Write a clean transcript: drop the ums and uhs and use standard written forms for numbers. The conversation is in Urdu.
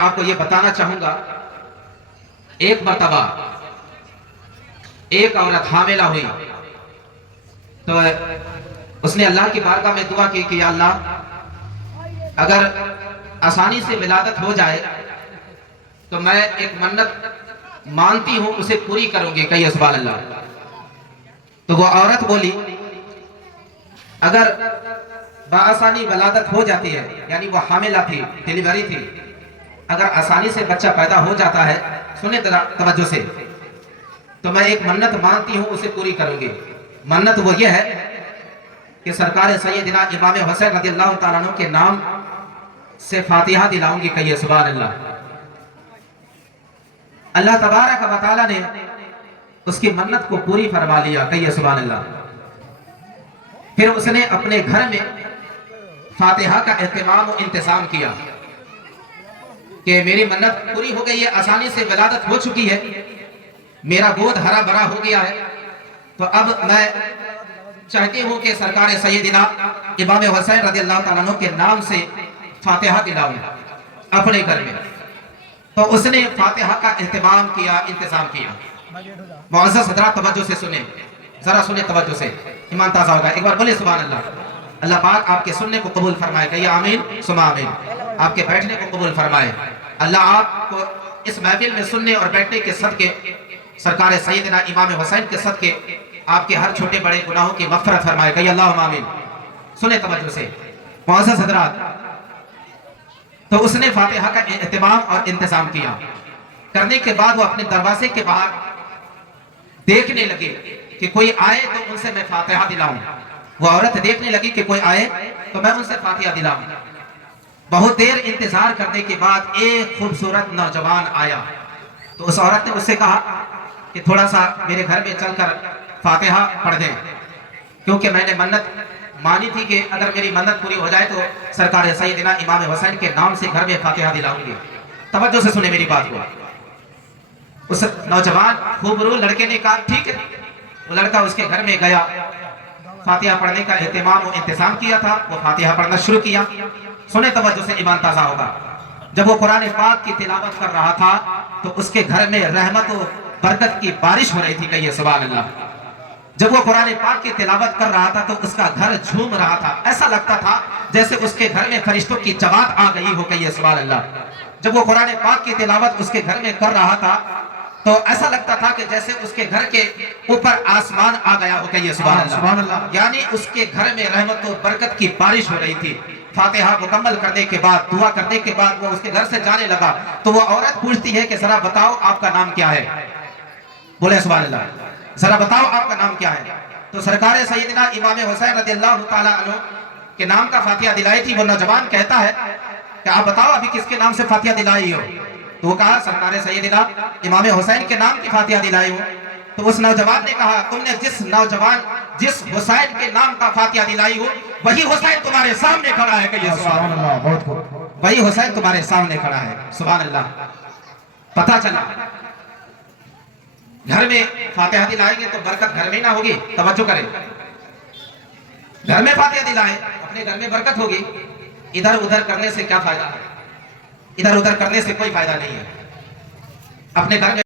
آپ کو یہ بتانا چاہوں گا، ایک مرتبہ ایک عورت حاملہ ہوئی تو اس نے اللہ کی بارگاہ میں دعا کی کہ یا اللہ اگر آسانی سے ولادت ہو جائے تو میں ایک منت مانتی ہوں اسے پوری کروں گی، کہیے سبحان اللہ۔ تو وہ عورت بولی اگر بآسانی ولادت ہو جاتی ہے، یعنی وہ حاملہ تھی، ڈیلیوری تھی، اگر آسانی سے بچہ پیدا ہو جاتا ہے، سنیں توجہ سے، تو میں ایک منت مانتی ہوں اسے پوری کروں گی۔ منت وہ یہ ہے کہ سرکار سیدنا امام حسین رضی اللہ تعالیٰ عنہ کے نام سے فاتحہ دلاؤں گی، کہیے سبحان اللہ۔ اللہ تبارک و تعالیٰ نے اس کی منت کو پوری فرما لیا، کہیے سبحان اللہ۔ پھر اس نے اپنے گھر میں فاتحہ کا اہتمام و انتظام کیا کہ میری منت پوری ہو گئی ہے، آسانی سے ولادت ہو چکی ہے، میرا گود ہرا بھرا ہو گیا ہے، تو اب میں چاہتی ہوں کہ سرکار سیدنا امام حسین رضی اللہ تعالیٰ عنہ کے نام سے فاتحہ دلاؤں اپنے گھر میں۔ تو اس نے فاتحہ کا اہتمام کیا، انتظام کیا۔ معزز حضرات توجہ سے سنیں، ذرا سنیں توجہ سے، ایمان تازہ ہوگا، ایک بار بولے سبحان اللہ۔ اللہ پاک آپ کے سننے کو قبول فرمائے، کہیے آمین ثم آمین۔ آپ کے بیٹھنے کو قبول فرمائے، اللہ آپ کو اس محفل میں سننے اور بیٹھنے کے صدقے، سرکار سیدنا امام حسین کے صدقے آپ کے ہر چھوٹے بڑے گناہوں کی مغفرت فرمائے، کہیے اللہم آمین۔ سنیں توجہ سے معزز حضرات، تو اس نے فاتحہ کا اہتمام اور انتظام کیا، کرنے کے بعد وہ اپنے دروازے کے باہر دیکھنے لگے کہ کوئی آئے تو ان سے میں فاتحہ دلاؤں۔ وہ عورت دیکھنے لگی کہ کوئی آئے تو میں ان سے فاتحہ دلاؤں۔ بہت دیر انتظار کرنے کے بعد ایک خوبصورت نوجوان آیا، تو اس عورت نے اس سے کہا کہ تھوڑا سا میرے گھر میں چل کر فاتحہ پڑھ دیں، کیونکہ میں نے منت مانی تھی کہ اگر میری منت پوری ہو جائے تو سرکار سیدنا امام حسین کے نام سے گھر میں فاتحہ دلاؤں گی۔ توجہ سے سنیں میری بات کو۔ اس نوجوان خوبرو لڑکے نے کہا ٹھیک ہے، وہ لڑکا اس کے گھر میں گیا، فاتحہ پڑھنے کا اہتمام و انتظام کیا تھا، وہ فاتحہ پڑھنا شروع کیا۔ سنیں توجہ سے، ایمان تازہ ہوگا۔ جب وہ قرآن پاک کی تلاوت کر رہا تھا تو اس کے گھر میں رحمت و برکت کی بارش ہو رہی تھی، کہیے سبحان اللہ۔ جب وہ قرآن پاک کی تلاوت کر رہا تھا تو اس کا گھر جھوم رہا تھا، ایسا لگتا تھا جیسے اس کے گھر میں فرشتوں کی جماعت آ گئی ہو، کہیے سبحان اللہ۔ جب وہ قرآن پاک کی تلاوت اس کے گھر میں کر رہا تھا تو ایسا لگتا تھا کہ جیسے اس کے گھر کے اوپر آسمان آ گیا ہو، کہیے سبحان اللہ۔ یعنی اس کے گھر میں رحمت و برکت کی بارش ہو رہی تھی۔ فاتحہ مکمل کرنے کے بعد، دعا کرنے کے بعد وہ اس کے گھر سے جانے لگا تو وہ عورت پوچھتی ہے کہ ذرا بتاؤ آپ کا نام کیا ہے، بولے سبحان اللہ، ذرا بتاؤ آپ کا نام کیا ہے۔ تو سرکار سیدنا امام حسین رضی اللہ تعالیٰ عنہ کے نام کا فاتحہ دلائی تھی۔ وہ نوجوان کہتا ہے کہ آپ بتاؤ ابھی کس کے نام سے فاتحہ دلائی ہو، تو وہ کہا سرکار سیدنا امام حسین کے نام کی فاتحہ دلائی ہو۔ تو اس نوجوان نے کہا تم نے جس حسین کے نام کا فاتحہ دلائی ہو وہی حسین تمہارے سامنے کھڑا ہے، کہیے سبحان اللہ۔ وہی حسین تمہارے سامنے کھڑا ہے، سبحان اللہ۔ پتہ چلا گھر میں فاتحہ دلائیں گے تو برکت گھر میں نہ ہوگی، توجہ کریں، گھر میں فاتحہ دلائیں اپنے گھر میں برکت ہوگی۔ ادھر ادھر کرنے سے کیا فائدہ ہے؟ ادھر ادھر کرنے سے کوئی فائدہ نہیں ہے۔ اپنے گھر میں